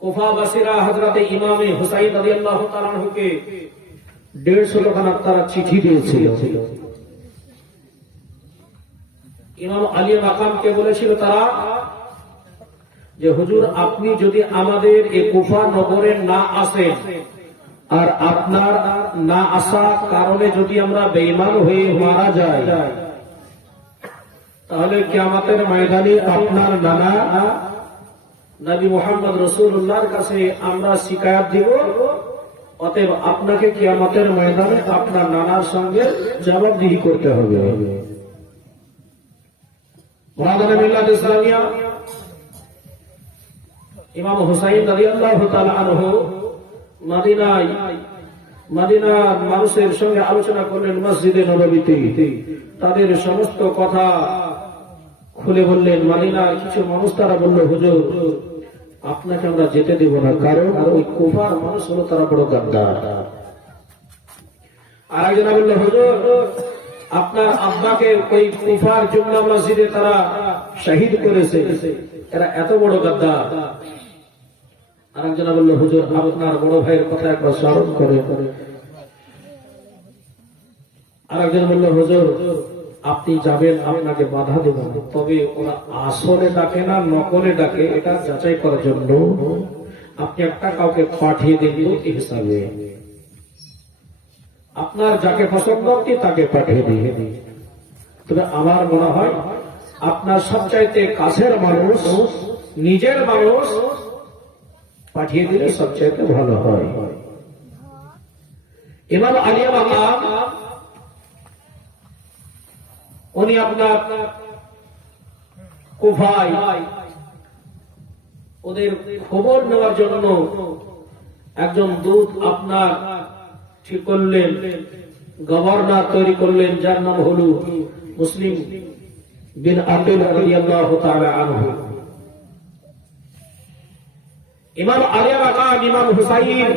কুফাবাসীরা হযরতে ইমামে হুসাইন রাদিয়াল্লাহু তাআলা আনহুকে 150 খানা তারা চিঠি দিয়েছিল। ইমাম আলী মাকামকে বলেছিল তারা যে হুজুর, আপনি যদি আমাদের এই কুফা নগরে না আসেন আর আপনার না আসা কারণে যদি আমরা বেঈমান হয়ে মারা যাই, তাহলে কিয়ামতের ময়দানে আপনার নানা নবী মুহাম্মদ রাসূলুল্লাহর কাছে আমরা শিকায়াত দিব। অতএব আপনাকে কিয়ামতের ময়দানে আপনার নানার সঙ্গে জবাবদিহি করতে হবে। মুরাদানা মিল্লাত ইসলামিয়া ইমাম হুসাইন রাদিয়াল্লাহু তাআলা আনহু মদিনার মানুষের সঙ্গে আলোচনা করলেন মসজিদে নববীতে। তাদের সমস্ত কথা খুলে বললেন। মদিনার কিছু মানুষ তারা বলল, হুজুর, আপনাকে আমরা যেতে দেব না, কারণ ওই কুফার মানুষ হলো তারা বড় গাদ্দার। আর একজন বলল, হুজুর, আপনার আব্বাকে ওই কুফার জুমলা মসজিদে তারা শহীদ করেছে, এরা এত বড় গাদ্দার। আর একজন বলল, হুজুর, আপনার বড় ভাইয়ের কথা একবার স্মরণ করে। আর একজন বলল, হুজুর, আপনি যাবেন, আপনাকে বাধা দেব, তবে ওরা আসলে ডাকে না নকলে ডাকে, এটা যাচাই করার জন্য আপনি একটা কাউকে পাঠিয়ে দিন এই হিসাবে। আপনার যাকে পছন্দ আপনি তাকে পাঠিয়ে দিয়ে। তবে আমার মনে হয় আপনার সবচাইতে কাছের মানুষ, নিজের মানুষ পাঠিয়ে দিলে সবচাইতে ভালো হয়। ইমাম আলী মাকাম উনি আপনার কুফায় ওদের খবর নেওয়ার জন্য একজন দূত আপনার ঠিক করলেন, গভর্নর তৈরি করলেন, যার নাম হল মুসলিম বিন আকিল রাদিয়াল্লাহু তাআলা আনহু। ইমাম আলী মাকাম ইমাম হুসাইন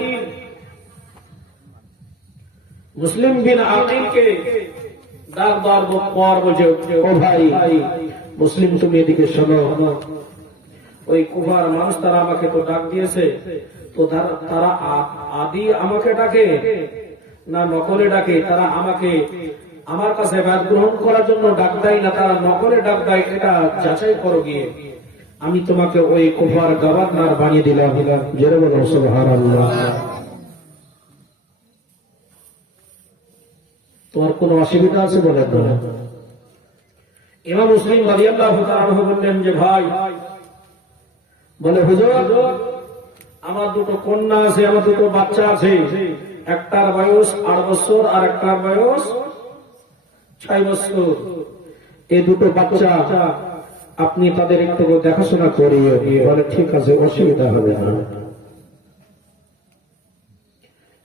মুসলিম বিন আকিলকে ডাকবার পর বলছে, ও ভাই মুসলিম, তুমি এদিকে শোনো, ওই কুফার মানুষ তারা আমাকে তো ডাক দিয়েছে, তো তারা আদি আমাকে ডাকে না নকলে ডাকে? তারা আমাকে আমার কাছে বাদ গ্রহণ করার জন্য ডাক দেয় না তারা নকলে ডাক দেয়, এটা যাচাই করো গিয়ে। আমি তোমাকে ওই কুফার গভর্নর বানিয়ে দিলাম। জোরে বলো সুবহানাল্লাহ। তোমার কোনো অসুবিধা আছে বলে? ইমাম মুসলিম রাদিয়াল্লাহু তাআলা আনহু বললেন যে, ভাই, বলে, হুজুর, আমার দুটো কন্যা আছে, আমার দুটো বাচ্চা আছে, একটার বয়স 8 বছর আর একটার বয়স 6 বছর। এই দুটো বাচ্চা আপনি তাদের একটু দেখাশোনা করিয়ে। বলে, ঠিক আছে, অসুবিধা হবে না।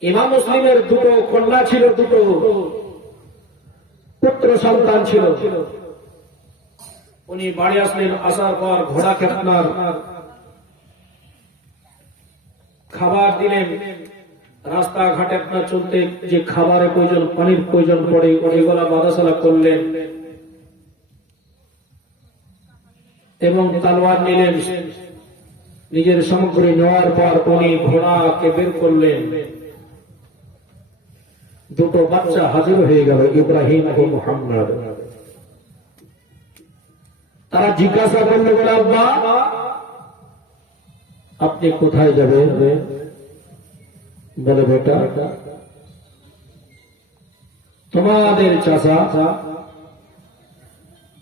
ইমাম মুসলিমের দুটো কন্যা ছিল, দুটো পুত্র সন্তান ছিল। উনি বাড়ি আসলেন, আসার পর ঘোড়াকে আপনার খাবার দিলেন। রাস্তাঘাটে আপনার চলতে যে খাবারের প্রয়োজন, পানির প্রয়োজন পড়ে, ওইগুলা বাদাসালা করলেন এবং তালোয়ার নিলেন। নিজের সামগ্রী নেওয়ার পর উনি ঘোড়াকে বের করলেন। দুটো বাচ্চা হাজির হয়ে গেল, ইব্রাহিম ও মুহাম্মদ। তারা জিজ্ঞাসা করলে, বলে, আব্বা, আপনি কোথায় যাবেন? বলে, বেটা, তোমাদের চাচা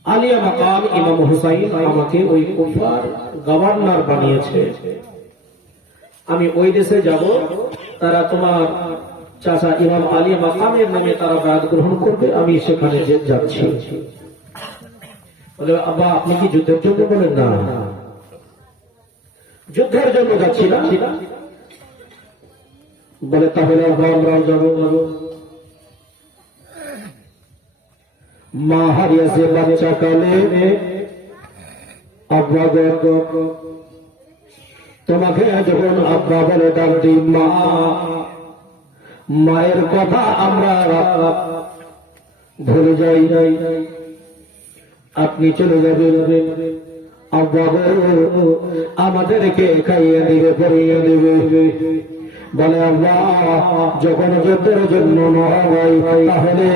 আলী মাকাম ইমাম হুসাইন আমাকে ওই কুফার গভর্নর বানিয়েছে। আমি ওই দেশে যাব, তারা তোমার চাচা ইমাম আলী মাকামের নামে তারা বায়াত গ্রহণ করবে, আমি সেখানে যাচ্ছি। বলে, আব্বা, আপনি কি যুদ্ধের জন্য? বলেন, না, যুদ্ধের জন্য যাচ্ছি না। বলে, তাহলে আব্বা আমরাও যাবো। মা হারিয়েছে বাচ্চা কালে, আব্বা তোমাকে যখন আব্বা বলে ডাক দিই, মা, মায়ের কথা আমরা ভুলে যাই। আপনি চলে যাবেন, আব্বা গো আমাদেরকে খাইয়ে দিবে পড়িয়ে দিবে বলে আল্লাহ যখন যুদ্ধের জন্য নয় তাহলে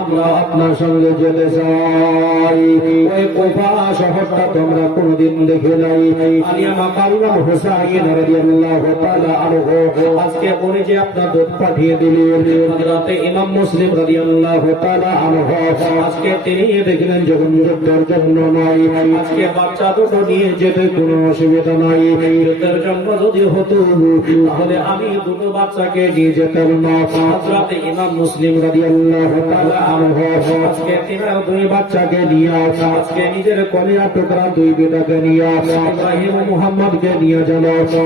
আমরা আপনার সঙ্গে যেতে চাই। ওই কুফা শহরটা তোমরা কোনদিন দেখে নাই। আলিয়ামা কাল্লাম হুসাইন রাদিয়াল্লাহু তাআলা আনহু আজকে উনি যে আপনার দুধ পাঠিয়ে দিলেন হযরত ইমাম মুসলিম রাদিয়াল্লাহু তাআলা আনহু আজকে তিনি দেখলেন যখন যুদ্ধের জন্য নয় আজকে বাচ্চা দুটো নিয়ে যেতে কোনো অসুবিধা নাই। যুদ্ধের জন্য যদি হতো তাহলে আমি দুটো বাচ্চাকে নিয়ে যেতাম না। হযরত ইমাম মুসলিম রাদিয়াল্লাহু তাআলা আনহু আজকে তিনার দুই বাচ্চাকে নিয়ে আজকে নিজের কলিজা টুকরা দুই বেটাকে নিয়ে ইব্রাহিম ও মুহাম্মদকে নিয়ে যেন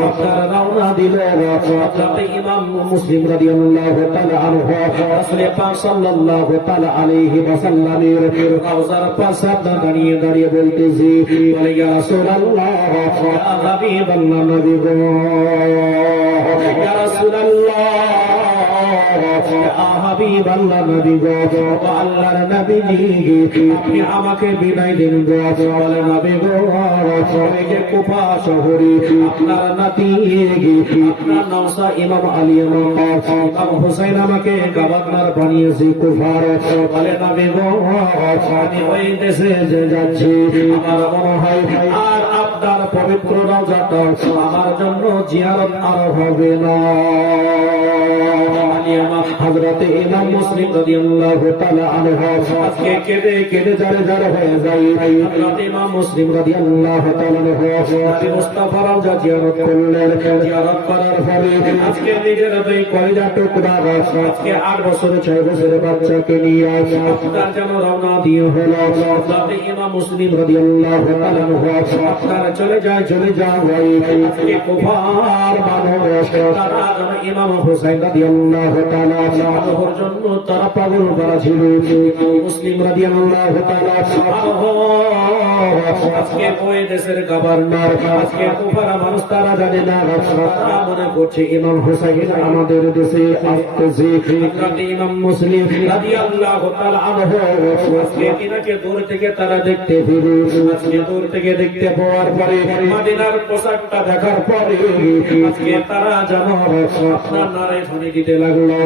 আপনারা রওনা দিলেন। হযরত ইমাম মুসলিম রাদিয়াল্লাহু তাআলা আনহু রাসূল পাক সাল্লাল্লাহু তাআলা আলাইহি ওয়াসাল্লামের রওজার পাশে দাঁড়িয়ে দাঁড়িয়ে বলতেছি বলে ইয়া রাসূলুল্লাহ ইয়া হাবিবাল্লাহ নবী গো ইয়া রাসূলুল্লাহ হাবিবাল্লাহ নবী গো আল্লাহর নবীজি আপনি আমাকে বিদায় দিন গো। বলে নবী গো এই যে কুফা শহরে আপনার নাতি আপনার নওসা ইমাম আলী ইমাম হুসাইন আমাকে গভর্নর বানিয়েছে কুফার। বলে নবী গো আমি ওই দেশে যে যাচ্ছি আমার মনে হয় আর আপনার পবিত্র রওজাটা আমার জন্য জিয়ারত আর হবে না। হযরত ইমাম মুসলিম রাদিয়াল্লাহু তাআলা আনহু আজকে কেঁদে কেঁদে জারে জারে হয়ে যায়। হযরত ইমাম মুসলিম রাদিয়াল্লাহু তাআলা আনহু নবী মুস্তাফা রওজা জিয়ারত করলেন। জিয়ারত করার পরে আজকে নিজের দুই কলিজা টুকরা আজকে 8 বছর 6 বছরের বাচ্চাকে নিয়ে আপনার যেন রওনা দিয়ে হলো। হযরত ইমাম মুসলিম রাদিয়াল্লাহু তাআলা আনহু আপনার চলে যায় ভাই আজকে কুফার মানুষ তারা যেন ইমাম হুসাইন রাদিয়াল্লাহু তাআলা আনহুর জন্য তারা পাগল করা ছিল। মুসলিম রাদিয়াল্লাহু তাআলা আজকে ওই দেশের গভর্নর আজকে কুফার মানুষ তারা জানে না তারা মনে করছে ইমাম হুসাইন আমাদের দেশে আসতেছে। ইমাম মুসলিম রাদিয়াল্লাহু তাআলা আনহু আজকে তিনাকে দূর থেকে তারা দেখতে পেল। আজকে দূর থেকে দেখতে পাওয়ার পরে মদিনার পোশাকটা দেখার পরে আজকে তারা যেন আপনার নারায় ধ্বনি দিতে লাগলো।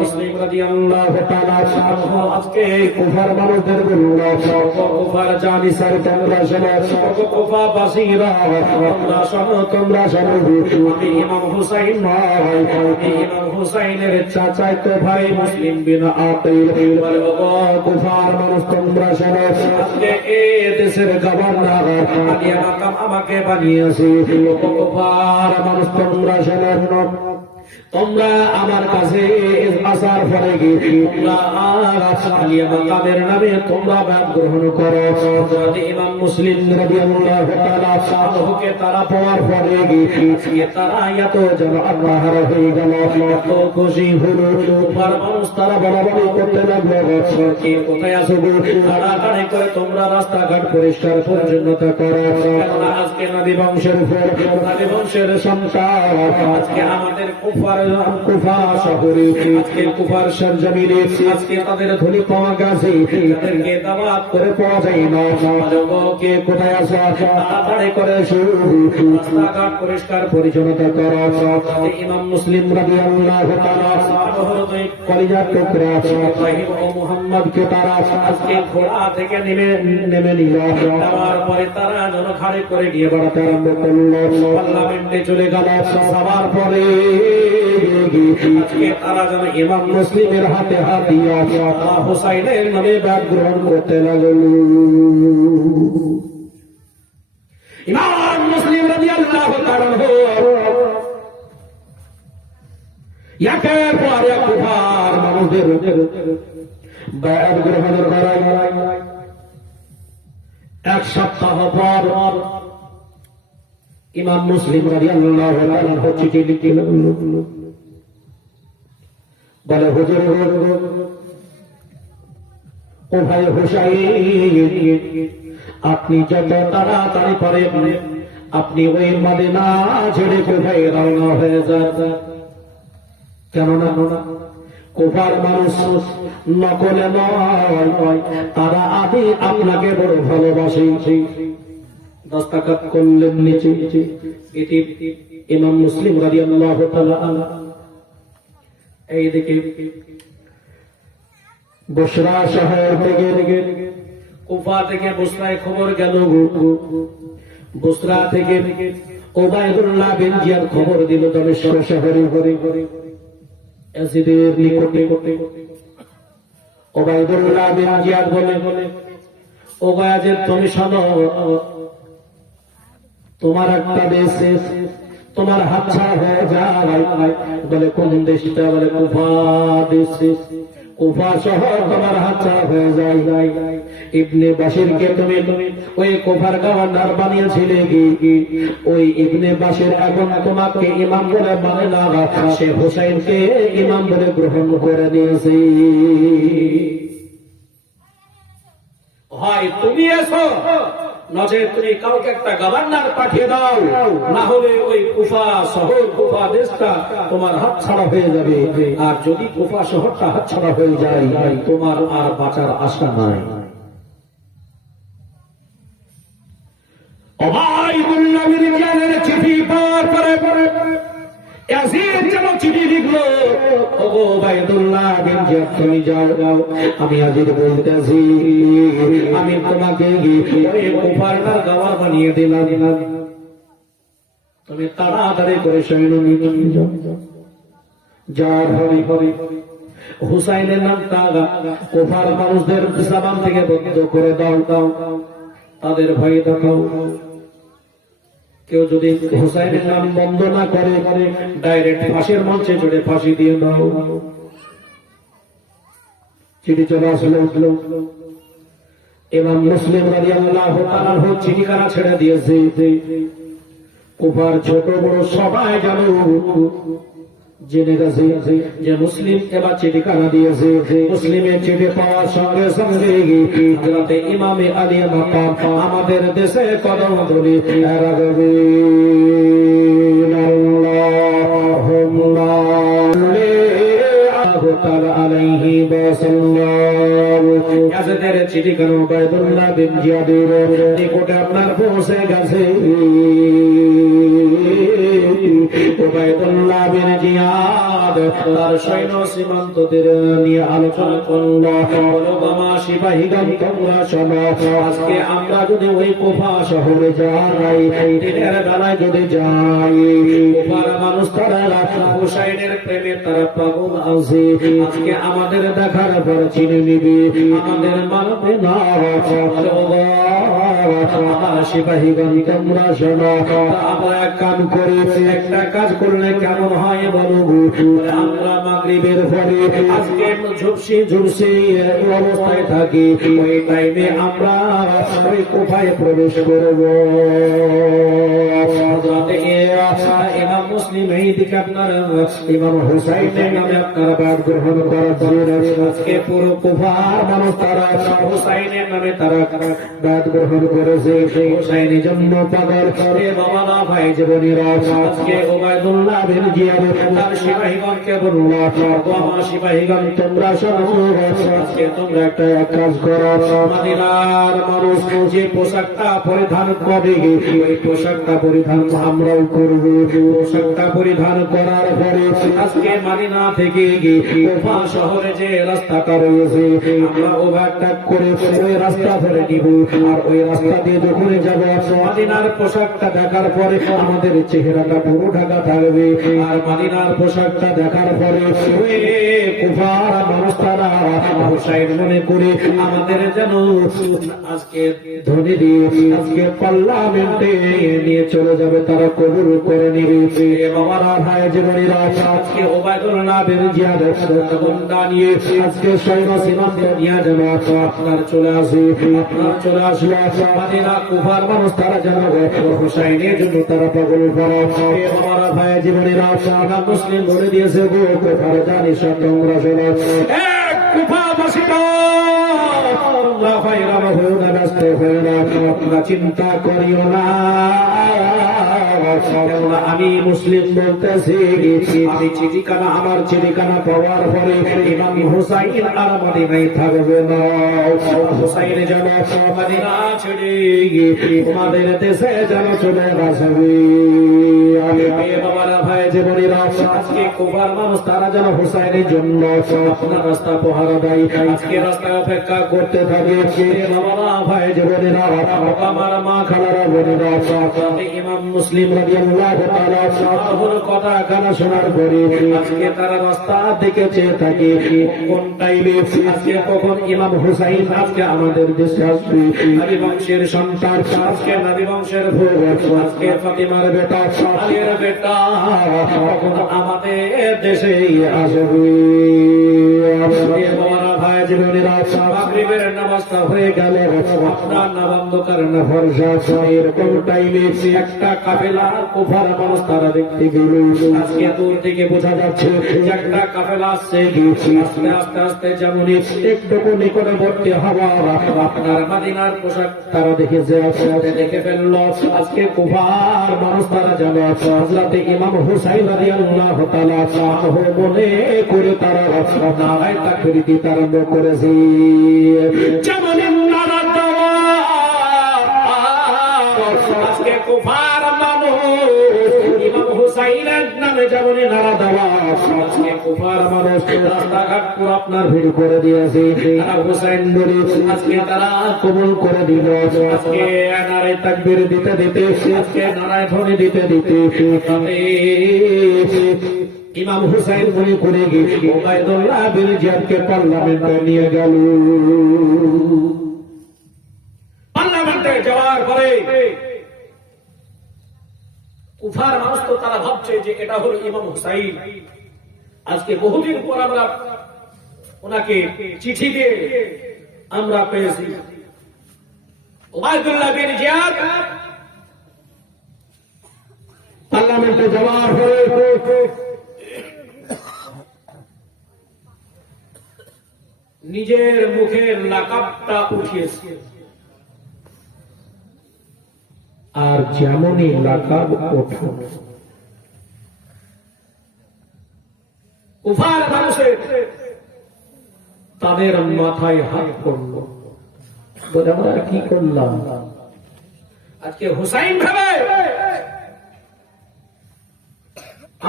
মুসলিম রাদিয়াল্লাহু তাআলা আজকে কুফার মানুষদের বলল কুফার জানি স্যার তোমরা শোনো কুফা বাসীরা তোমরা শোনো আমি ইমাম হুসাইন ভাই ইমাম হুসাইনের চাচাতো ভাই মুসলিম বিন আকিল বলে কুফার মানুষ তোমরা শোনো আজকে এই দেশের গভর্নর আলিয়া মাকাম আমাকে বানিয়েছে। কুফার মানুষ তোমরা শোনো তোমরা আমার কাছে আসার পরে তোমরা আলিয়া মাকামের নামে তোমরা ব্যাপ গ্রহণ করো। ইমাম মুসলিম রাদিয়াল্লাহু তাআলা আনহুকে তারা পাওয়ার পরে তারা এত যেন আল্লাহর হয়ে গেল এত খুশি হলো। কুফার মানুষ তারা বলাবলি করতে লাগলো কে কোথায় আসো তাড়াতাড়ি করে তোমরা রাস্তাঘাট পরিষ্কার পরিচ্ছন্নতা করো। আজকে নবী বংশের সন্তান আজকে আমাদের কুফা শহরে আজকে কুফার সরজমিনে আজকে তাদের ধনী পাওয়া গেছে তাদেরকে দাওয়াত করে পাওয়া যায় না। কে কোথায় আসো তাড়াতাড়ি করে রাস্তাঘাট পরিষ্কার পরিচ্ছন্নতা করো। ইমাম মুসলিম রাদিয়াল্লাহু তাআলা আনহুর দুই কলিজার টুকরা ইব্রাহিম ও মুহাম্মদকে তারা আজকে ঘোড়া থেকে নেমে নিল। যাওয়ার পরে তারা যেন ঘাড়ে করে গিয়ে বেড়াতে আরম্ভ করলো। পার্লামেন্টে চলে গেল। সবার পরে আজকে তারা যেন ইমাম মুসলিমের হাতে হাত দিয়া হুসাইনের নামে ব্যাট গ্রহণ করতে লাগল। ইমাম মুসলিম রাদিয়াল্লাহু তাআলা একের পর এক কুফার মানুষদের ব্যাট গ্রহণের লড়াই। এক সপ্তাহ পর ইমাম মুসলিম রাদিয়াল্লাহু তাআলা চিঠি লিখতে লাগল। বলে হুজুর ও ভাই হুসাইন আপনি যত তাড়াতাড়ি পারেন আপনি ওই মদিনা ছেড়ে কোথায় রওনা হয়ে যান। কেননা কুফার মানুষ নকলে নয় তারা আদি আপনাকে বড় ভালোবাসে। দস্তখত করলেন নিচে। এটি ইমাম মুসলিম রাদিয়াল্লাহু তাআলা আনহু। এইদিকে বসরা শহর থেকে কুফা থেকে বসরায় খবর গেল। বসরা থেকে ওবায়দুল্লাহ বিন জিয়াদ খবর দিল দমেশক শহরে ইয়াজিদের নিকটে। ওবায়দুল্লাহ বিন জিয়াদ বলে, ও বায়াজিদ তুমি শোনো, তোমার একটা দেশ তোমার হাতছাড়া হয়ে যায়। বলে কোন দেশটা? বলে কুফা দেশ। কুফা শহর তোমার হাতছাড়া হয়ে যায়। ইবনে বাশিরকে তুমি ওই কুফার গভর্নর বানিয়েছিলে কি? ওই ইবনে বাশির এখন তোমাকে ইমাম বলে মানে না, সে হুসাইনকে ইমাম বলে গ্রহণ করে নিয়েছে। হয় তুমি এসো, নচেত তুমি কাউকে একটা গভর্নর পাঠিয়ে দাও, না হলে ওই কুফা শহর কুফা দেশটা তোমার হাত ছাড়া হয়ে যাবে। আর যদি কুফা শহরটা হাত ছাড়া হয়ে যায়, তোমার আর বাঁচার আশা নাই। ওবায়দুল্লাহ বিন জিয়াদের চিঠি পাওয়ার পরে ইয়াজিদ যেন চিঠি লিখলো, ওগো ওবায়দুল্লাহ বিন জিয়াদ তুমি যাও, আমি ইয়াজিদ বলতেছি, আমি তোমাকে ওই কুফার গভর্নর বানিয়ে দিলাম, তুমি তাড়াতাড়ি করে সৈন্য নিয়ে যাও। হরি হরি হুসাইনের নামটা কুফার মানুষদের জবান থেকে বন্ধ করে দাও, তাদের ভয় দেখাও। কেউ যদি হুসাইনের নাম বন্ধ না করে, ডাইরেক্ট ফাঁসির মঞ্চে চড়ে ফাঁসি দিয়ে দাও। চিঠি চলে আসলো। ইমাম মুসলিম রাদিয়াল্লাহু তাআলা চিঠিখানা ছেড়ে দিয়েছে। কুফার ছোট বড় সবাই জানো, জেনে গেছে যে মুসলিম এবার চিঠিখানা দিয়েছে। মুসলিমের চিঠি পাওয়ার সঙ্গে সঙ্গে হযরতে ইমামে আলী মাকাম আমাদের দেশে কদম ধরে রাখবে। ইয়াজিদের চিঠিখানা ওবায়দুল্লাহ বিন জিয়াদের নিকটে আপনার পৌঁছে গেছে। ওবায়দুল্লাহ বিন জিয়াদ তার সৈন্য সীমান্তদের নিয়ে আলোচনা করলো। বলো বাবা সিপাহীগণ তোমরা শোনো, আজকে আমরা যদি ওই কুফা শহরে যাই, দিনের বেলায় যদি যাই, কুফার মানুষ তারা হুসাইনের প্রেমে তারা পাগল আছে। আজকে আমাদের দেখার পর চিনে নিবে, আমাদের মানবে না। আমার সিপাহীগণ তোমরা শোনো, আমরা এক কাম করি, একটা কাজ করলে কেমন হয় বলো? আমরা মাগরিবের পরে আজকে ঝুপসি অবস্থায় থাকি, ওই টাইমে আমরা ওই কুফায় প্রবেশ করব। ইমাম মুসলিম এইদিকে আপনার ইমাম হুসাইনের নামে আপনারা বাদ গ্রহণ করার জন্য আজকে পুরো কুফার মানুষ তারা হুসাইনের নামে তারা বাদ গ্রহণ করেছে। হুসাইনের জন্য পাগল করে বাবা না ভাই জীবনীরা। আজকে ওবায়দুল্লাহ বিন জিয়াদ তার সিপাহীগণকে বলল, আমার সিপাহীগণ তোমরা শোনো, আজকে তোমরা একটা কাজ করো, মদিনার মানুষ যে পোশাকটা পরিধান করে ওই পোশাকটা পরিধান আমরাও করব। পোশাকটা পরিধান করার পরে আজকে মদিনা থেকে কুফা শহরে যে রাস্তাটা রয়েছে আমরা ওভারটেক করে ওই রাস্তা ধরে নিব। আর ওই রাস্তা দিয়ে যখন যাব, মদিনার পোশাকটা দেখার পরে আমাদের চেহারাটা পুরো ঢাকা থাকবে। আর মদিনার পোশাকটা দেখার পরে ওই কুফার মানুষ তারা হুসাইন মনে করে আমাদের যেন আজকে ধনী দিয়ে আজকে পার্লামেন্টে নিয়ে চলে যাবে, তারা কবুল করে নিবে। বাবারা ভাই জীবনীরা, আজকে ওবায়দুল্লাহ বিন জিয়াদ গুন্ডা নিয়ে আজকে সৈন্য সীমান্ত নিয়ে যেন আপনার চলে আসে, আপনার চলে আসলে মদিনা কুফার মানুষ তারা যেন হুসাইনের জন্য তারা পাগল করে। বাবারা ভাই জীবনীরা, ইমাম মুসলিম বলে দিয়েছে গো কুফার জানি সব তোমরা শোনো, এক কুফাবাসীরা তোমরা হয়রান হও না, ব্যস্ত হও না, তোমরা চিন্তা করিও না। আমি আমি মুসলিম বলতেছি, আমি চিঠিখানা আমার চিঠিখানা পাওয়ার পরে ইমাম হুসাইন আর মদিনায় থাকবে না। হুসাইন যেন মদিনা ছেড়ে তোমাদের দেশে যেন চলে আসবে। বাবারা ভাই জীবনীরা, আজকে কুফার মানুষ তারা যেন হুসাইনের জন্য আপনার রাস্তা পাহারা দেয়, আজকে রাস্তায় অপেক্ষা করতে থাকে। বাবারা ভাই জীবনীরা, আমার মা খালারা বোনেরা, ইমাম মুসলিম রাদিয়াল্লাহু তাআলা কথা গানা শোনার পরে আজকে তারা রাস্তা দিকে চেয়ে থাকে কোন টাইমে আজকে কখন ইমাম হুসাইন আজকে আমাদের দেশে আসবে। নবী বংশের সন্তান, আজকে নবী বংশের ভোগ, আজকে ফাতিমার বেটা, আলীর বেটা কখন আমাদের দেশে আসবে। ভাই জীবনেরা, মাগরিবের নামাজটা হয়ে গেল, আপনার নাম অন্ধকার না ভরসা। এরকম টাইমে একটা কাফেলা কুফার মানুষ তারা দেখতে গেল। আজকে দূর থেকে বোঝা যাচ্ছে একটা কাফেলা আসছে, আস্তে আস্তে আস্তে যেমন একটু নিকটবর্তী হওয়া আপনার মদিনার পোশাক তারা দেখেছে, দেখে ফেলল। আজকে কুফার মানুষ তারা জানে হযরত ইমাম হুসাইন রাদিয়াল্লাহু তাআলা মনে করে তারা নারায়ে তাকবীর দিতে আরম্ভ করেছে। যেমন নারা দেওয়া আজকে কুফার মানুষ ইমাম হুসাইনের নামে যেমন নারা দেওয়া, আজকে কুফার মানুষ রাস্তাঘাট পুরো আপনার ভিড় করে দিয়েছে। তারা হুসাইন বলে আজকে তারা কবুল করে দিল। আজকে নারায়ে তাকবীর দিতে দিতে, আজকে নারায়ে ধ্বনি দিতে দিতে ইমাম হুসাইন মনে করে গিয়ে ওবায়দুল্লাহ বিন জিয়াদকে পার্লামেন্টে নিয়ে গেল। পার্লামেন্টে যাওয়ার পরে কুফার মানুষ তো তারা ভাবছে যে এটা হলো ইমাম হুসাইন। আজকে বহুদিন পর আমরা ওনাকে চিঠি দিয়ে আমরা পেয়েছি। ওবায়দুল্লাহ বিন জিয়াদ পার্লামেন্টে যাওয়ার পরে নিজের মুখের লাকাবটা উঠিয়েছে, আর যেমনই লাকাব ওঠা কুফার মানুষের তাদের মাথায় হাত পড়ল। বলে আমরা কি করলাম? আজকে হুসাইন ভাবে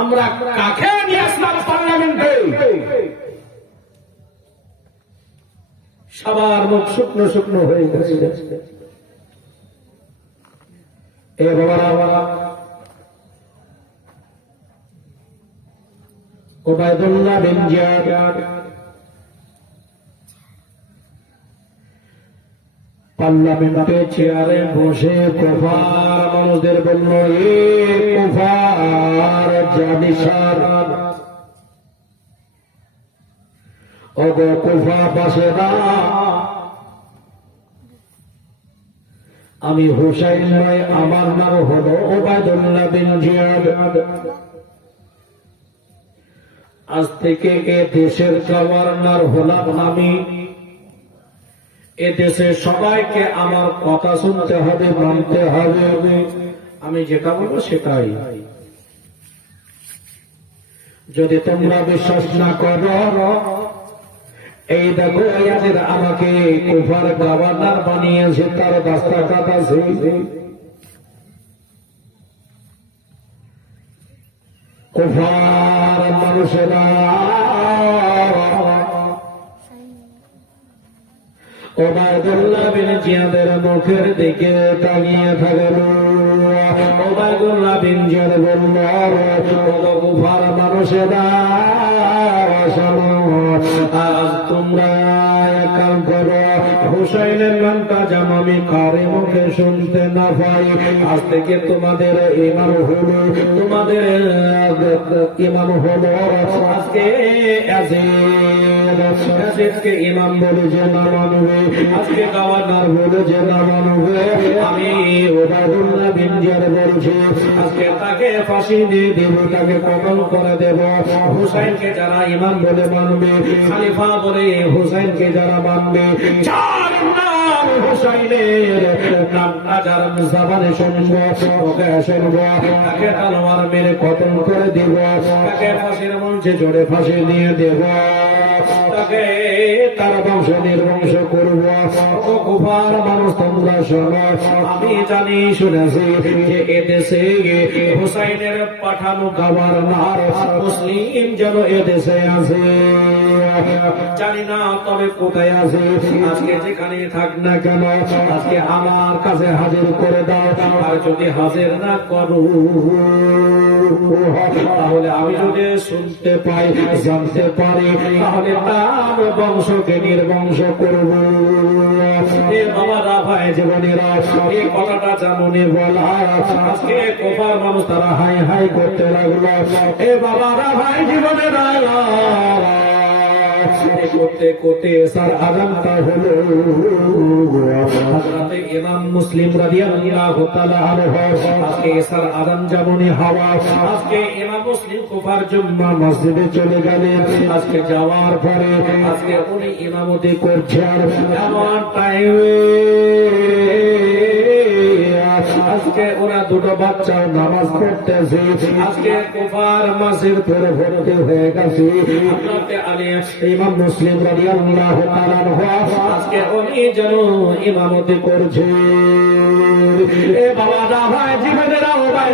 আমরা কাকে নিয়ে আসলাম পার্লামেন্টে? সবার মুখ শুকনো শুকনো হয়ে গেছে। এ বাবা, ওবায়দুল্লাহ বিন জিয়াদ পার্লামেন্টে চেয়ারে বসে কুফার মানুষদের বলল, এ কুফার জানিসার, ওগো কুফা বাসেরা, আমি হুসাইন নয়, আমার নাম হলো ওবায়দুল্লাহ বিন জিয়াদ। আজ থেকে এ দেশের গভর্নর হলাম আমি। এ দেশে সবাইকে আমার কথা শুনতে হবে, মানতে হবে। আমি যেটা বলবো সেটাই। যদি তোমরা বিশ্বাস না করো, এই দেখো ইয়াজিদ আমাকে কুফার গভর্নর বানিয়েছে, তার দস্তখত আছে। কুফার মানুষেরা ওবায়দুল্লাহ বিন জিয়াদের মুখের দিকে তাকিয়ে থাকল। ওবায়দুল্লাহ বিন জিয়াদ বলল, কুফার মানুষেরা আজ তোমরা এক কাম করো, হুসাইনের নামটা যেন আমি কারে মুখে শুনতে না পাই। আজ থেকে তোমাদের ইমাম হলো, তোমাদের ইমাম হলো আজকে ইয়াজিদকে ইমাম বলে যে না মানবে, আজকে গভর্নর বলে যে না মানবে। আমি ওবায়দুল্লাহ বিন জিয়াদ বলছি, আজকে তাকে ফাঁসি দিয়ে দেব, তাকে কতল করে দেব। হুসাইনকে যারা ইমাম বলে মানবে, খালিফা বলে হুসাইনকে যারা মানবে, চার নাম ইমাম হুসাইনের নামটা যার জবানে শুনবো, ওকে শুনবো, তাকে তলোয়ার মেরে খতম করে দিব, তাকে ফাঁসির মঞ্চে জোরে ফাঁসি দিয়ে দেব, তাকে তার বংশ নির্বংশ করব। ও কুফার মানুষ তোমরা শোনো, আমি জানি শুনেছি যে এদেশে হুসাইনের পাঠানো গভর্নর মুসলিম যেন এদেশে আছে, জানি না তবে কোথায় আছে। আজকে যেখানে থাক না কেন, আজকে আমার কাছে হাজির করে দাও। আর যদি হাজির না করো, তাহলে আমি যদি শুনতে পাই, জানতে পারি, তাহলে তার বংশকে নির্বংশ করব। বাবারা ভাই জীবনেরা, এই কথাটা যেমনই বলা, আজকে কুফার মানুষ তারা হাই হাই করতে লাগলো। এ বাবারা ভাই জীবনেরা, করতে করতে এসার আযানটা হলো। হযরত ইমাম মুসলিম রাদিয়াল্লাহু তাআলা আনহু আজকে এসার আযান যেমনই হওয়া, আজকে ইমাম মুসলিম কুফার জুম্মা মসজিদে চলে গেলেন। আজকে যাওয়ার পরে আজকে উনি ইমামতি করছেন, এমন টাইমে আজকে ওরা দুটো বাচ্চাও নামাজ পড়তেছে। আজকে কুফার মসজিদ পুরো ভর্তি হয়ে গেছে। হযরত আলী ইমাম মুসলিম রাদিয়াল্লাহু তাআলা আজকে উনি যেন ইমামতি করছে। এ বাবারা ভাই জীবনেরা, ও ভাই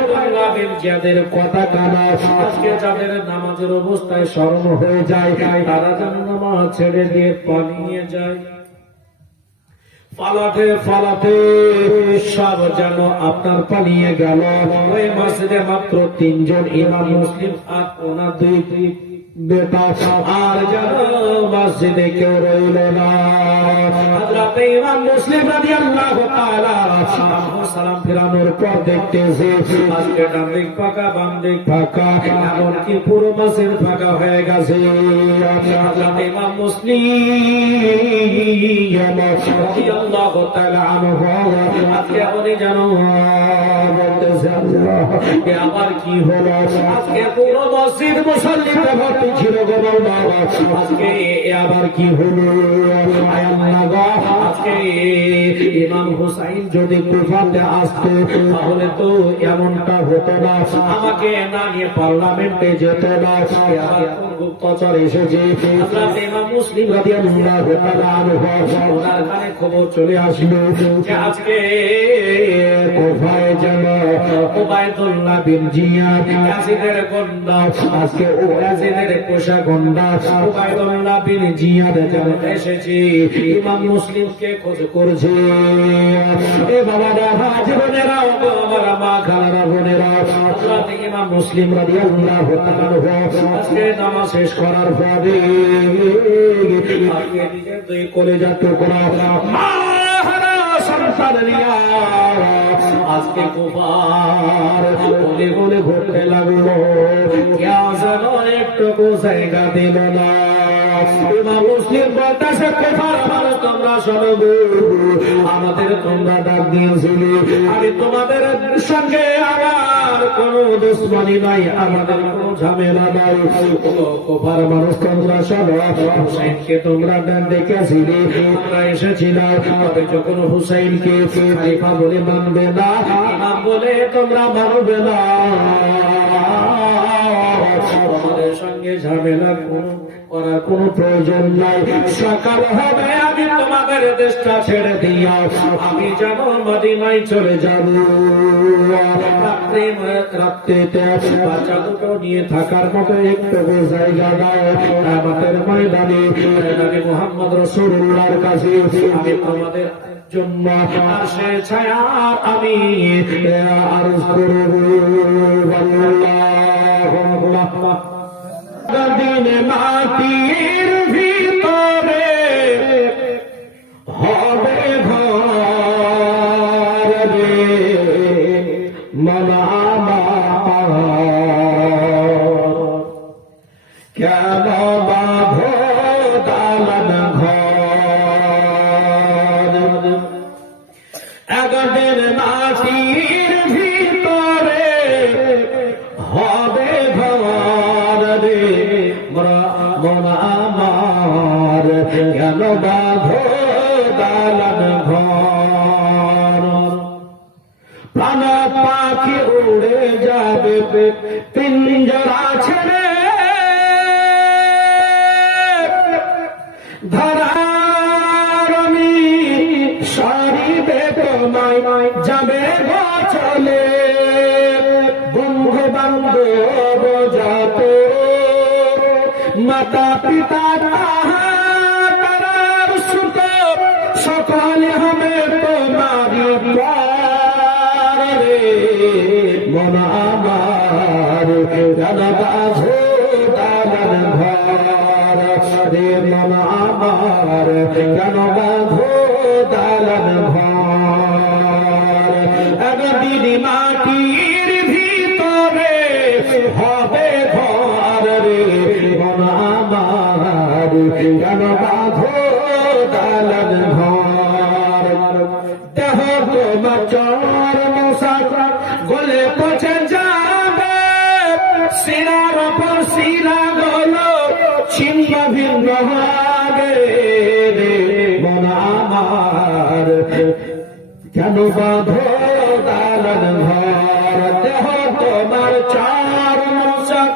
বিন জিয়াদের কথা কানা, আজকে যাদের নামাজের অবস্থায় শরম হয়ে যায়, তারা যেন নামাজ ছেড়ে দিয়ে পালিয়ে যায়। পালাতে পালাতে সব যেন আপনার পালিয়ে গেল। ওই মসজিদে মাত্র 3 জন, ইমাম মুসলিম আর ওনার 2 বেটা, আর যেন মসজিদে কেউ রইল না। হযরত ইমাম মুসলিম রাদিয়াল্লাহু তাআলা সালাম ফেরানোর পর দেখতেছে আজকে ডান দিক ফাঁকা, বাম দিক ফাঁকা, এমনকি পুরো মসজিদ ফাঁকা হয়ে গেছে। হযরত ইমাম মুসলিম রাদিয়াল্লাহু তাআলা আনহু আজকে উনি যেন বলতেছে, আল্লাহ এ আবার কি হলো? আজকে পুরো মসজিদ মুসল্লিতে ভর্তি ছিল গো বাবা, আজকে এ আবার কি হলো? আজকে ইমাম হুসাইন যদি কুফাতে আসতো, তাহলে তো এমনটা হতো না, আমাকে না নিয়ে পার্লামেন্টে যেত না। গুপ্তচর এসেছে, ইমাম মুসলিম রাদিয়াল্লাহু তাআলা আনহু ওনার কানে খবর চলে আসলো যে আজকে কুফায় যেন উবাইদুল্লাহ বিন জিয়াদ ইয়াজিদের গোন্ডা, আজকে ও ইয়াজিদের পোষা গোন্ডা উবাইদুল্লাহ বিন জিয়াদ যেন এসেছে, ইমাম মুসলিমকে খোঁজ করছে। এ বাবারা জীবনেরা, আমার মা খালারা বোনেরা, হযরত ইমাম মুসলিম রাদিয়াল্লাহু তাআলা আজকে নামাজ শেষ করার পরে আজকে নিজের 2 কলেজার টুকরা সন্তান নিয়া আজকে কুফার বলে বলে ঘুরতে লাগলো, যেন একটুকু জায়গা দিল না। ইমাম মুসলিম বলতেছে, কুফার মানুষ তোমরা শোনো, আমাদের তোমরা ডাক দিয়েছিলে, আমি তোমাদের সঙ্গে আমার কোন দুশ্মনী নাই, আমাদের কোন ঝামেলা নাই। কুফার মানুষ তোমরা শোনো, হুসাইনকে তোমরা ডাক ডেকেছিলে, তোমরা এসেছিলাম, তবে যখন হুসাইনকে খলিফা বলে মানবে না, ইমাম বলে তোমরা মানবে না, আমাদের সঙ্গে ঝামেলা করার কোন প্রয়োজন নাই। সকাল হবে আমি তোমাদের দেশটা ছেড়ে দিয়া আমি যেন মদিনায় চলে যাব। রাত্রিতে বাচ্চা দুটো নিয়ে থাকার মতো একটু জায়গা দাও আমাদের ময়দানে, নবী মুহাম্মদ রাসূলুল্লাহর কাছে আমি তোমাদের জন্য আসে ছায়া আমি আরজ করব। দিন মাটির ভিতরে হবে ঘর রে মনামা, কেন বাঁধো দালান ঘর, একদিন মাটির ভিতরে হবে ঘর রে মন আমার, কেন বাঁধো দালান ঘর। পিঞ্জরা ছেড়ে ধরার আমি সারিবে তোমায় যাবে চলে বন্ধু বান্ধব যাত মাতা পিতা তারার সুত সকলে হবে তোমারি রে মন আমার বাঁধো দালান ঘর রে মন আমার বাঁধো দালান ঘর একদিন মাটির ভিতরে হবে ঘর রে মন আমার বাঁধো দালান ঘর দেহ তোমার চর মশাক গলে পচে যাবে শিরার ওপর শিরা গলো ছিন্ন ভিন্ন হবে মন আমার কেন বাঁধো দালান ঘর দেহ তোমার চর মশাক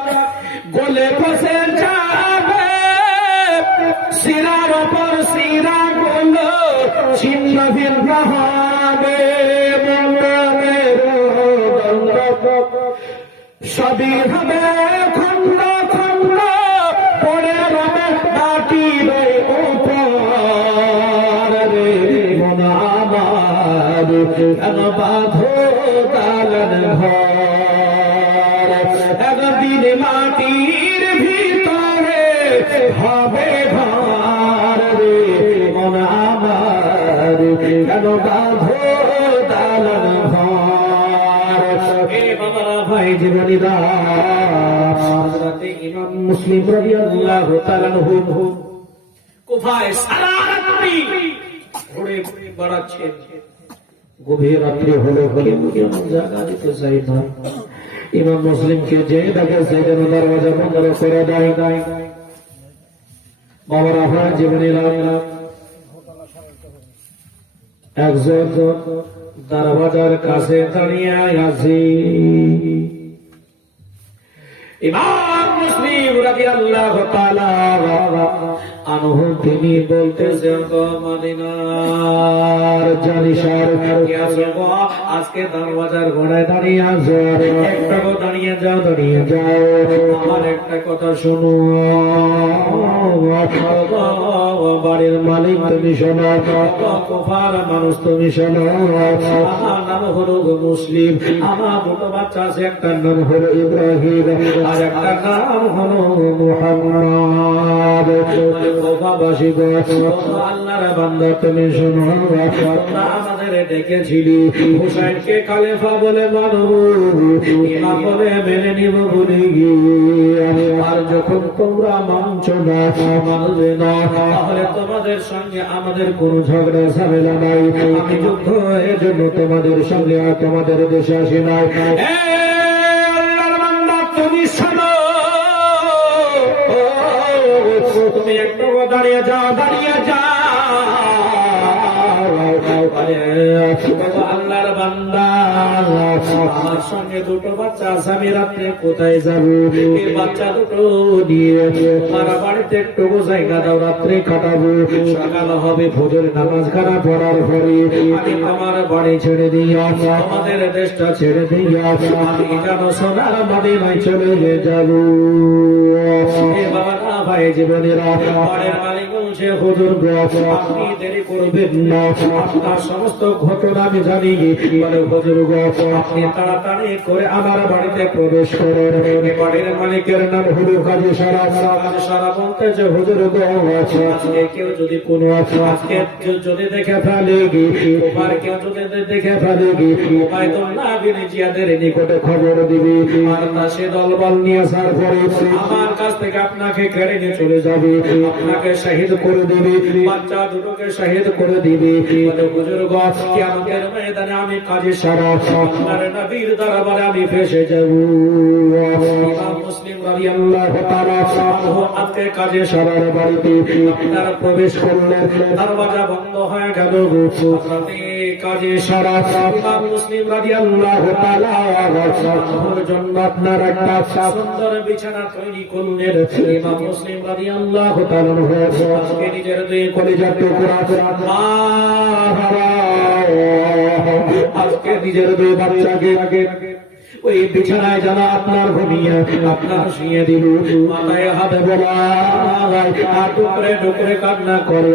গলে পচে যাবে শিরার ওপর শিরা গলো ছিন্ন ভিন্ন হবে সবই হবে খন্ড খন্ড পড়ে রবে মাটির উপর রে মন আমার কেন বাঁধো দালান ঘর একদিন মাটির ভিতরে হবে ঘর রে মন আমার কেন বাঁধো দালান ঘর ভাই জীবনীরা হযরত ইমাম মুসলিম রাদিয়াল্লাহু তাআলা আনহু কুফায় সারা রাত্রি ঘুরে ঘুরে বেড়াচ্ছে গভীর রাত্রি হলো বলে জায়গা দিতে চাই না ইমাম মুসলিমকে যে ডাকে সেই যেন দরওয়াজা বন্ধ করে দেয় বাবারা ভাই জীবনীরা একজন দরওয়াজার কাছে দাঁড়িয়ে আছে ইমাম মুসলিম রাদিয়াল্লাহু তাআলা আনহু তিনি বলতেছেন গো মদিনার জানিসার কি আছে গো আজকে দরওয়াজার ঘোড়ায় দাঁড়িয়ে আছো একটা গো দাঁড়িয়ে যাও আমার একটা কথা শোনো বাড়ির মালিক তুমি শোনো কুফার মানুষ তুমি শোনো আমার নাম হলো মুসলিম আমার দুটো বাচ্চা আছে একটার নাম হলো ইব্রাহিম আর একটা নাম হলো মুহাম্মদ কোফাবাসী গো আল্লাহর বান্দা তুমি শোনো আমাদের ডেকেছিলি হুসাইনকে খলিফা বলে মানব ইমাম বলে মেনে নিব বলে আর যখন তোমরা মানছো না মানবে না তাহলে তোমাদের সঙ্গে আমাদের কোনো ঝগড়া ঝামেলা নাই আমি যুদ্ধ এর জন্য তোমাদের সঙ্গে আর তোমাদের দেশে আসি নাই আল্লাহর বান্দা তুমি শোনো তুমি একটু দাঁড়িয়ে যাও আল্লাহর বান্দা আমার সঙ্গে দুটো বাচ্চা আছে আমি রাত্রে কোথায় যাবো এই বাচ্চা দুটো নিয়ে তারা বাড়িতে একটু জায়গা দাও রাত্রে কাটাবো সকাল হবে ফজর নামাজ খানা পড়ার পরে আমি আমার বাড়ি ছেড়ে দিয়া আমাদের দেশটা ছেড়ে দিয়া আমি যেন সোনার মদিনায় চলে যাবো বাবা না ভাই জীবনেরা বাড়ির মালিক বলছে হুজুর আপনি দেরি করবেন না আপনার সমস্ত ঘটনা আমি জানি বলে হুজুর আপনি তাড়াতাড়ি করে আমার বাড়িতে প্রবেশ করেন বাড়ির মালিকের নাম হলো কাজী সারা বলতেছে হুজুর আজকে কেউ যদি কোনো আজকে যদি দেখে ফেলে তোমার কেউ যদি দেখে ফেলে উবাইদুল্লাহ বিন জিয়াদের নিকটে খবর দিবি আর তা সে দলবল নিয়ে আসার পরে আমার কাছ থেকে আপনাকে কেড়ে নিয়ে চলে যাবে আপনাকে শহীদ করে দিবে বাচ্চা দুটোকে শহীদ করে দিবে বুজুর্গ কিয়ামতের ময়দানে আমি কাজী সারা আপনার নবীর দরবারে আমি ফেসে যাব মুসলিম রাদিয়াল্লাহু তাআলা আনহু আজকে কাজে সারার বাড়িতে আপনার প্রবেশ করলেন, দরজা বন্ধ হয়ে গেল। হযরতে কাজে সারা ইমাম মুসলিম রাদিয়াল্লাহু তাআলা আনহুর জন্য আপনার একটা সুন্দর বিছানা তৈরি করলেন। ইমাম মুসলিম রাদিয়াল্লাহু তাআলা আজকে নিজের দুই কলিজার টুকরা আজকে নিজের দুই বাচ্চাকে ওই বিছানায় যারা আপনার ঘুমিয়ে আপনার শুয়ে দিল, মাথায় হাতে বলাই আর টুকরে টুকরে কান্না করে,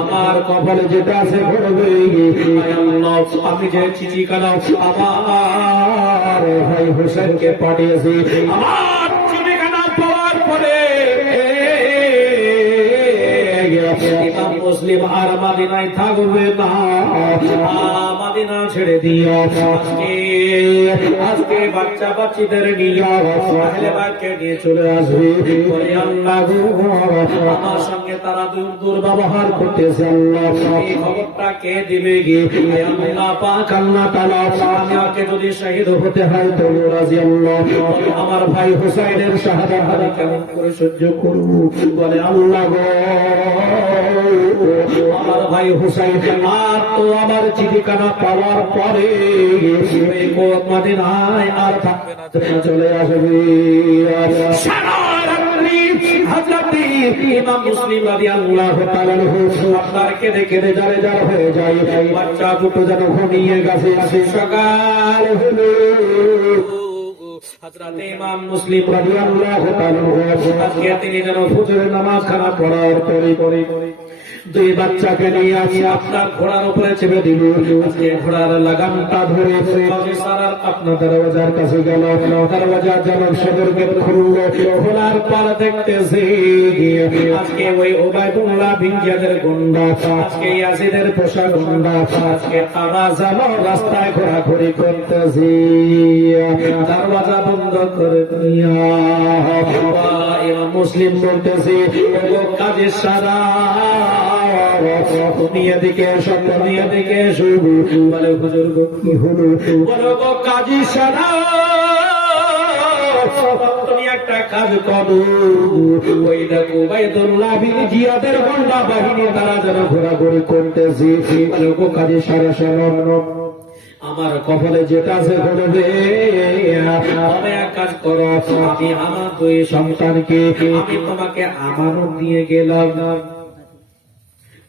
আমার কপালে যেটা আছে ঘটবে। আমি যে চিঠি কানাও আমার ভাই হোসেনকে পাঠিয়েছি, আমার চিঠিখানা পাওয়ার পরে ইমাম মুসলিম আর মদিনায় থাকবে না, মদিনা ছেড়ে দিও। আজকে বাচ্চা বাচ্চিদের নিয়ে আহলে বাইতকে নিয়ে চলে আসবে। বলে আল্লাহ আমার সঙ্গে তারা দুর্ব্যবহার করতেছে, আল্লাহ এই খবরটা কে দিবে গে? আল্লাহ পাক আল্লাহ তাআলা আমাকে যদি শহীদ হতে হয় তো রাজি আল্লাহ, আমার ভাই হুসাইনের শাহাদাত আমি কেমন করে সহ্য করব? বলে আল্লাহ গো আমার ভাই হুসাইন আর তো আমার চিঠিখানা পাওয়ার পরে মদিনায় আর থাকবে না, চলে আসবে। হযরত ইমাম মুসলিম রাদিয়াল্লাহু তাআলা আপনার কেঁদে কেঁদে জারে জার হয়ে যায়। বাচ্চা দুটো যেন ঘুমিয়ে গেছে। সকাল হলো, হযরত ইমাম মুসলিম রাদিয়াল্লাহু তাআলা আজকে তিনি যেন ফজরের নামাজ খানা পড়ার পরে দুই বাচ্চাকে নিয়ে আমি আপনার ঘোড়ার উপরে চেপে দিল। আজকে ঘোড়ার লাগামটা ধরে আপনার দরওয়াজার কাছে গেল। দরওয়াজার জনক সদর গেট খুলল, খোলার পর দেখতেছি আজকে ওই ওবায়দুল্লাহ বিন জিয়াদের গুন্ডা, আজকে ইয়াজিদের পোশাক গুন্ডা, আজকে তারা যেন রাস্তায় ঘোরাঘুরি করতেছি। দরওয়াজা বন্ধ করে দিয়া ইমাম মুসলিম বলতেছি কাজের সারা তুমি এদিকে সব এদিকে শুরু। বলে হুজুর গো কি হলো? বলো গো কাজী সারা তুমি একটা কাজ করো, ওই দেখো ওবায়দুল্লাহ বিন জিয়াদের গুন্ডা বাহিনী তারা যেন ঘোরাঘুরি করতেছি। বলে গো কাজী সারা শোনো, আমার কপালে যেটা আছে ঘটবে। তবে এক কাজ করো, আমি আমার দুই সন্তানকে আমি তোমাকে আমানত দিয়ে গেলাম,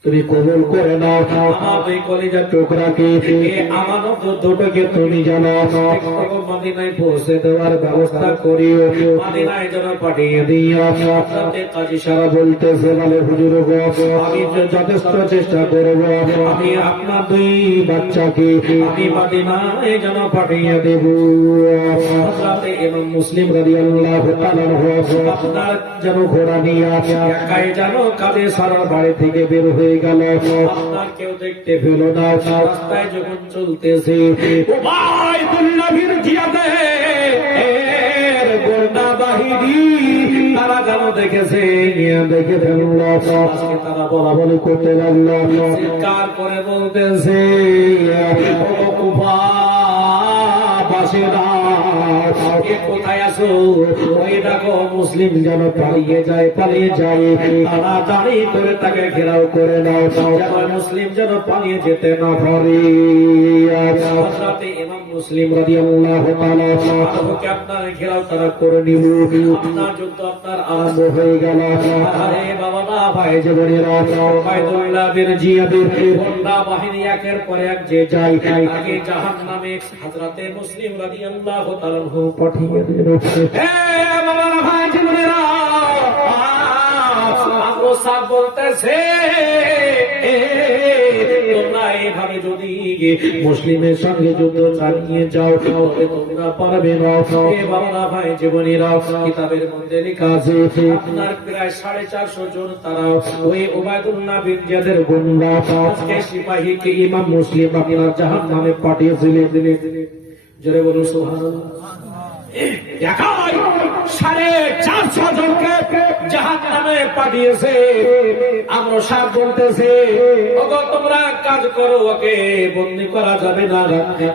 তুমি কবুল করে নাও। আমার দুই কলিজার টুকরাকে আমানত দুটোকে তুমি জানো মদিনায় পৌঁছে দেওয়ার ব্যবস্থা করিও, মদিনায় যেন পাঠিয়ে দিও। কাজী সারা বলতেছে, বলে হুজুর গো আমি যথেষ্ট চেষ্টা করব, আমি আপনার দুই বাচ্চাকে আমি মদিনায় যেন পাঠিয়ে দেব। ইমাম মুসলিম রাদিয়াল্লাহু তাআলা আপনার যেন ঘোড়া নিয়ে একাই যেন কাজে সারার বাড়ি থেকে বের হয়ে গেল। আপনার কেউ দেখতে পেল না। রাস্তায় যখন চলতেছে ওবায়দুল্লাহ বিন জিয়াদের গোন্ডা বাহিনী তারা যেন দেখেছে, দেখে ফেলল। আজকে তারা বলা বলি করতে লাগলো, চিৎকার করে বলতেছে ও কুফা বাসীরা কোথায় আছো? ওই দেখো মুসলিম যেন পালিয়ে যায় তারা জানি করে তাকে ঘেরাও করে নাও, মুসলিম যেন পালিয়ে যেতে না পারে। হযরত ইমাম মুসলিম রাদিয়াল্লাহু তাআলা আপনার ঘেরাও তারা করে নিল। আপনার যুদ্ধ আপনার আরম্ভ হয়ে গেল। আরে বাবা না ভাই যে বোনেরা, ওবায়দুল্লাহ বিন জিয়াদের গুন্ডা বাহিনী একের পর এক যে যায় আগে জাহান্নামে হযরত মুসলিম রাদিয়াল্লাহু তাআলা পাঠিয়ে দিল। হে বাবা না ভাই যে বোনেরা, আল্লাহ সাহেব বলতেছে তোমরা এইভাবে যদি মুসলিমের সঙ্গে যুদ্ধ চালিয়ে যাও তবে তোমরা পারবে না। বাবা ভাই জীবনীরা কিতাবের মধ্যে লেখা আছে আপনার প্রায় 450 জন তারা ওই ওবায়দুল্লাহ বিন জিয়াদের গুন্ডা আজকে সিপাহীকে ইমাম মুসলিম আপনার জাহান্নামে পাঠিয়েছিলেন। জোরে বলুন সুবহানাল্লাহ। দেখায় 450 জনকে জাহান্নামে পাঠিয়েছে। আমরা সব বলতেছে ওগো তোমরা কাজ করো, ওকে বন্দী করা যাবে না,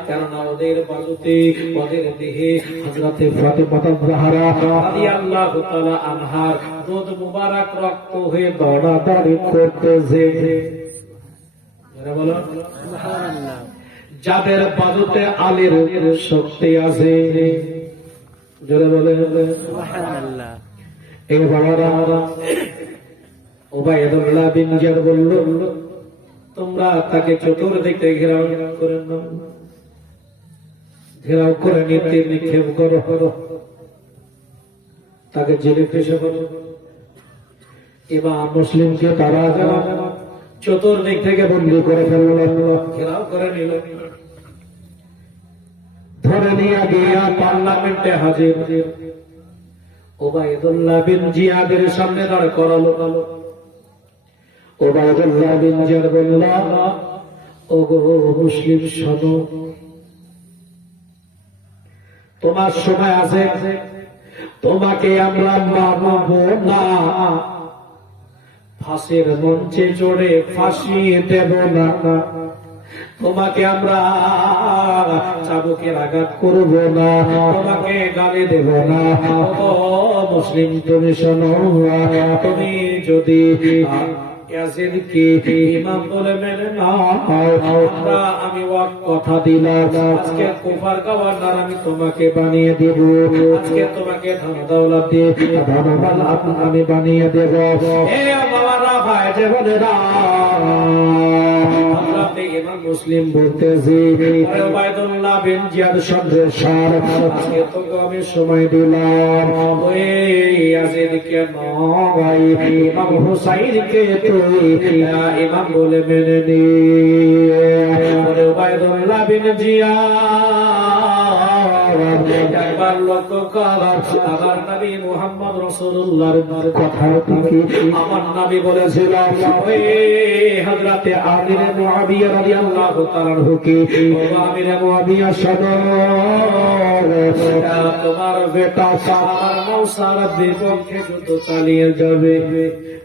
কেননা ওদের বাজুতে ওদের দেহে হযরতে ফাতেমা জাহরা রাদিয়াল্লাহু তাআলা আনহার রোদ মুবারক রক্ত হয়ে দৌড়াদৌড়ি করতেছে। বলো সুবহানাল্লাহ। যাদের বাজুতে আলীর শক্তি আছে, জোরে বলে সুবহানাল্লাহ। এই বাবারা উবাইদুল্লাহ বিন জিয়াদ বলল, তোমরা তাকে চতুর্দিকে ঘেরাও করে নাও, ঘেরাও করে নিক্ষেপ করো, তাকে জেলে ফেসে করো। ইমাম মুসলিমকে তারা চতুর্দিক থেকে বন্দী করে ফেলল, ঘেরাও করে নিল, ধরে নিয়ে গিয়া পার্লামেন্টে হাজির। উবাইদুল্লাহ বিন জিয়াদের সামনে দাঁড় করালো। উবাইদুল্লাহ বিন জিয়াদ বলল, ওগো মুসলিম শোনো, তোমার সময় আছে, তোমাকে আমরা মানব না, ফাঁসির মঞ্চে চড়ে ফাঁসি দেব না, তোমাকে আমরা চাবুকের আঘাত করব না, তোমাকে গালি দেব না। ও মুসলিম তুমি শোনো, তুমি যদি ইমাম বলে মেনে নাও, আমি কথা দিলাম, আজকে কুফার গভর্নর আমি তোমাকে বানিয়ে দেব, আজকে তোমাকে ধন দৌলত দিয়ে ধনবান আমি বানিয়ে দেব। এ বাবারা ভাই যে বোনেরা, ইমাম মুসলিম বলতেছি উবাইদুল্লাহ বিন জিয়াদ সন্দেহ সার, আজকে তোকে আমি সময় দিলাম, ওই ইয়াজিদকে নয় ইমাম হুসাইনকে তুই ইমাম বলে মেনে নি। উবাইদুল্লাহ বিন জিয়াদ একবার লক্ষ্য কর, আমার নবী মুহাম্মদ রাসূলুল্লাহর কথা থেকে আমার নবী বলেছিল, ওই হযরতে আমির মুআবিয়া রাদিয়াল্লাহু তাআলা আনহুকে, ও আমির মুআবিয়া শোনো, তোমার বেটা আমার মৌসার বিপক্ষে যুদ্ধ চালিয়ে যাবে,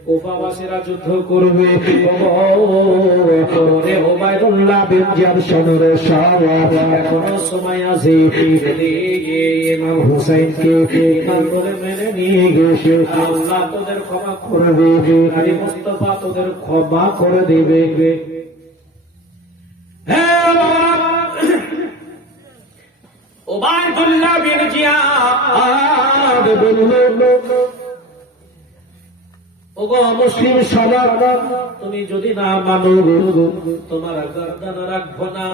কুফাবাসীরা যুদ্ধ করবে। ওরে উবাইদুল্লাহ বিন জিয়াদ শোনো রে সওয়াব, এখনো সময় আছে, ইমাম হুসাইনকে ইমাম বলে মেনে নিয়ে গেছে, আল্লাহ তোদের ক্ষমা করে দেবে, আলী মুস্তাফা তোদের ক্ষমা করে দেবে। উবাইদুল্লাহ বিন জিয়াদ বলল, ওগো মুসলিম সবার, তুমি যদি না মানো তোমার গর্দান রাখবো না,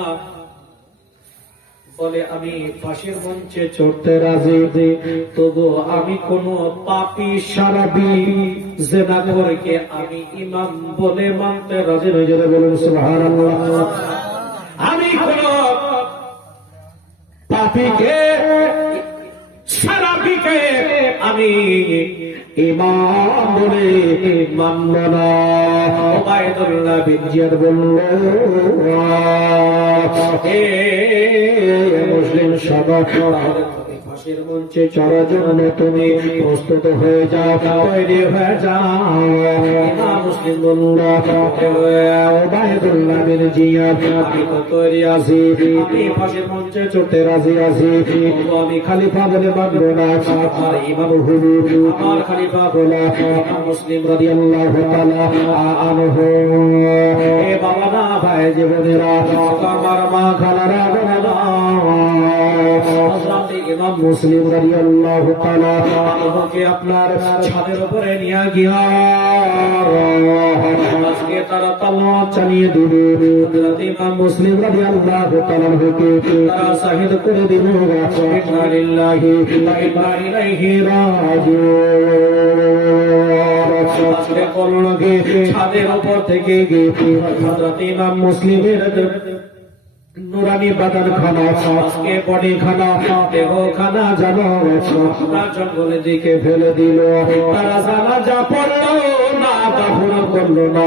বলে আমি ফাঁসির মঞ্চে চড়তে রাজি, তবু আমি কোন পাপী সারাবি জেনা করে আমি ইমাম বলে মানতে রাজি নই। যারা বলুন সুবহানাল্লাহ। আমি কোন পাপীকে সারাবিকে আমি ইমাম বলে মানব না। উবাইদুল্লাহ বিন জিয়াদ বলল, হে মুসলিম সমাজ, ফাঁসির মঞ্চে চড়ার জন্য তুমি প্রস্তুত হয়ে যাও, তৈরি হয়ে যাও। ইমাম মুসলিম বলল, উবাইদুল্লাহ বিন জিয়াদ, আমি তো তৈরি আছি, আমি ফাঁসির মঞ্চে চড়তে রাজি আছি, আমি খলিফা বলে মানব না, আর ইমাম হুজুর আমার খলিফা বলে। ইমাম মুসলিম রাদিয়াল্লাহু তাআলা আনহু, এ বাবা না ভাই জীবনেরা, আমার মা খালারা বোনেরা, হযরত ইমাম মুসলিম রাদিয়াল্লাহু তাআলা আনহুকে আপনার ছাদের উপরে নিয়ে গিয়া আজকে তারা তালওয়ার চালিয়ে দিবে। হযরত ইমাম মুসলিম রাদিয়াল্লাহু তাআলা আনহুকে তারা শহীদ করে দিবে। ইন্না লিল্লাহি ওয়া ইন্না ইলাইহি রাজিউন। আজকে করলকে ছাদের উপর থেকে হযরত ইমাম মুসলিমের নুরানি বাদান খানা, আজকে বডি খানা, দেহ খানা জানো জঙ্গলের দিকে ফেলে দিল। তারা জানাজা পড়লো না, দাফন করলো না।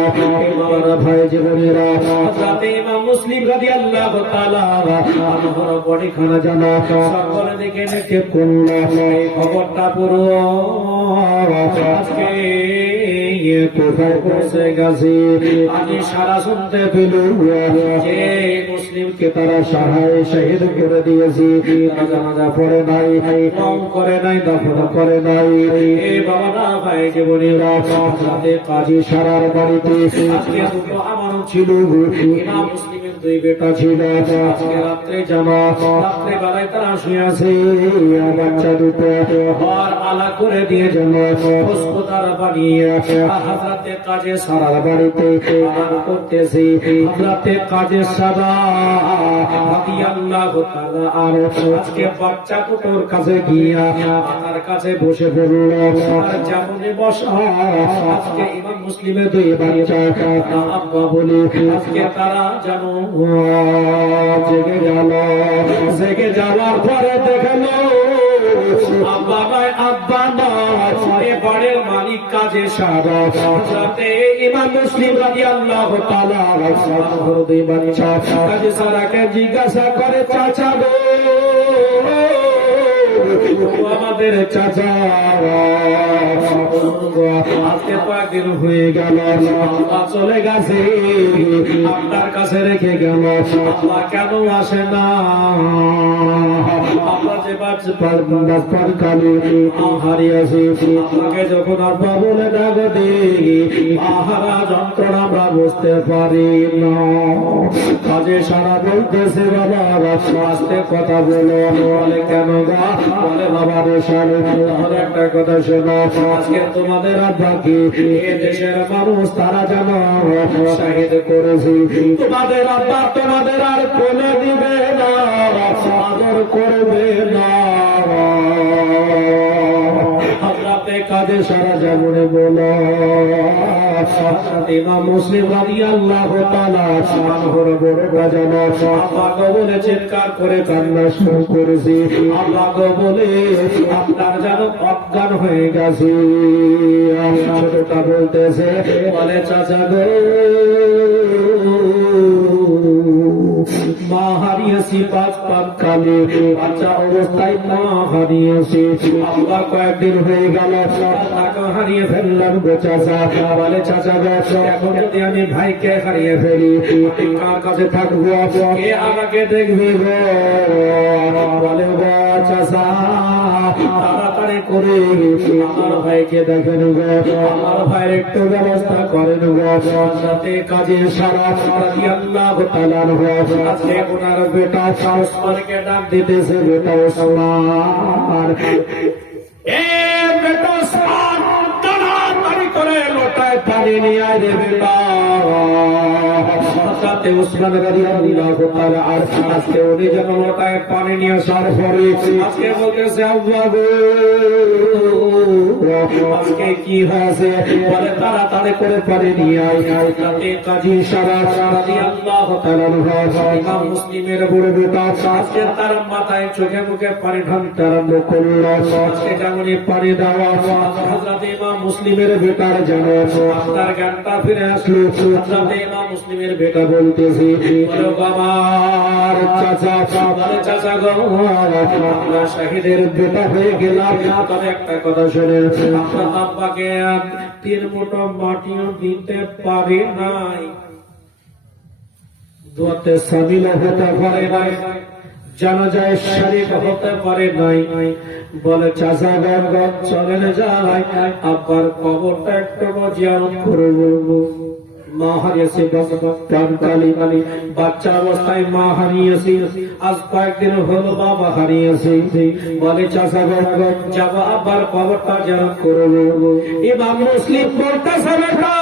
আমার ভাই জীবনেরা, হযরত ইমাম মুসলিম রাদিয়াল্লাহু তাআলা আনহুর বডিখানা জানা সকল দিকে নিক্ষেপ করল। এই খবরটা পুরো আজকে কোথায় পৌঁছে গেছে, আমি সারা শুনতে পেল যে মুসলিমকে তারা সাহায্য শহীদ করে দিয়েছে। জানাজা পড়ে নাই, কম করে নাই, দাফন করে নাই। এ বাবা ভাই জীবনেরা, রাতে কাজী সারার বাড়িতে আজকে দুটো আমারও ছিল। ইমাম মুসলিমের দুই বেটা ছিল। আজকে রাত্রে জামা, রাত্রে বেলায় তারা শুয়ে আছে। বাচ্চা দুটো ঘর আলা করে দিয়ে যেন হোসপোতার বানিয়ে হযরতে কাজী সারার বাড়িতে আরাম করতেছি। হযরতে কাজী সারা রাদিয়াল্লাহু তাআলা আর আজকে বাচ্চা দুটোর কাছে গিয়া মাথার কাছে বসে পড়ল। আর যেমনই বসা, আজকে ইমাম মুসলিমের দুই বাচ্চা আব্বা বলে আজকে তারা যেন জেগে গেল। জেগে যাওয়ার পরে দেখালো আব্বা নয়, আব্বা নয়, এ বাড়ির মালিক কাজী সারা। যাতে ইমাম মুসলিম রাদিয়াল্লাহু তাআলা আনহুর দুই বাচ্চা কাজী সারাকে জিজ্ঞাসা করে, চাচা গো, আমাদের চাচা আজকে কয়েকদিন হয়ে গেল আল্লাহ চলে গেছে, আপনার কাছে রেখে গেল, আল্লাহ কেন আসে না? আমরা যে বাচ্চার কালে হারিয়েছি, আমাকে যখন আব্বা বলে ডাক দিই আহারা যন্ত্রণা আমরা বুঝতে পারি না। কাজে সারা বলতেছে, বাবা আস্তে কথা বলো। বলে কেন গা? বলে বাবা রে সালে একটা কথা শোনো, আজকে তোমাদের আব্বাকে এ দেশের মানুষ তারা যেন শহীদ করেছে। তোমাদের আব্বা তোমাদের আর কোলে দিবে না, আদর করবে না। কাজে সারা যেমনে বলো। ইমাম মুসলিম রাদিয়াল্লাহু তাআলা আনহুর বড় বাজানো আল্লাহকে বলে চিৎকার করে কান্না শুরু করেছে। আল্লাহকে বলে আপনার যেন অজ্ঞান হয়ে গেছে। ছোটটা বলতেছে, বলে চাচা গো, মা হারিয়েছি 5 কালে, বাচ্চা অবস্থায় মা হারিয়েছি। আল্লাহ কয়েকদিন হয়ে গেল তাকে হারিয়ে ফেললাম গো চাচা। বলে চাচা গো, এখন যদি আমি ভাইকে হারিয়ে ফেলি কার কাছে থাকবো? কে আমাকে দেখবে গো? বলে গো চাচা, তাড়াতাড়ি করে আমার ভাইকে দেখেন গো, আমার ভাইয়ের একটু ব্যবস্থা করেন গো। সাথে কাজে সারা রাদিয়াল্লাহু তাআলা আজকে ওনার বেটা ওসমানকে ডাক দিতেছে, বেটা ওসমান, এ বেটা ওসমান, তাড়াতাড়ি করে লোটায় পানি নিয়ে আয় রে বেটা। সাথে ওসমান রাদিয়াল্লাহু তাআলা আর আজকে উনি যেন লোটায় পানি নিয়ে আসার পরে আজকে বলতেছে, আব্বা গো, আজকে কি হয়েছে? বলে তাড়াতাড়ি করে পানি নিয়ে আয়। তাতে কাজী সারা রাদিয়াল্লাহু তাআলা ইমাম মুসলিমের বড় বেটা আজকে তার মাথায় চোখে মুখে পানি ঢালতে আরম্ভ করলো। আজকে যেমনই পানি দেওয়া হযরত ইমাম মুসলিমের বেটার যেন আপনার জ্ঞানটা ফিরে আসলো। হযরত ইমাম মুসলিমের বেটা বলতেছি, বলো বাবার চাচা, বলে চাচা গো, আমরা শহীদের বেটা হয়ে গেলাম, তবে একটা কথা শোনেন, আপনার আব্বাকে 3 মুঠো মাটিও দিতে পারি নাই, দোয়াতে শামিল হতে পারে নাই, জানাজায় শরীক হতে পারে নাই। বলে চাচা গো, চলেন যাই, আব্বার কবরটা একটু জিয়ারত করব। মা হারিয়েছে প্রাণকালী, বাচ্চা অবস্থায় মা হারিয়েছি, আজ কয়েকদিন হলো বাবা হারিয়েছে। বলে চাচা গো, যাব আব্বার কবরটা জিয়ারত করব। ইমাম মুসলিম বলতেছে, বেটা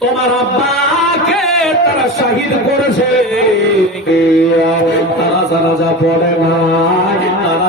তোমার আব্বাকে তারা শহীদ করেছে, তারা জানাজা পড়ে না, তারা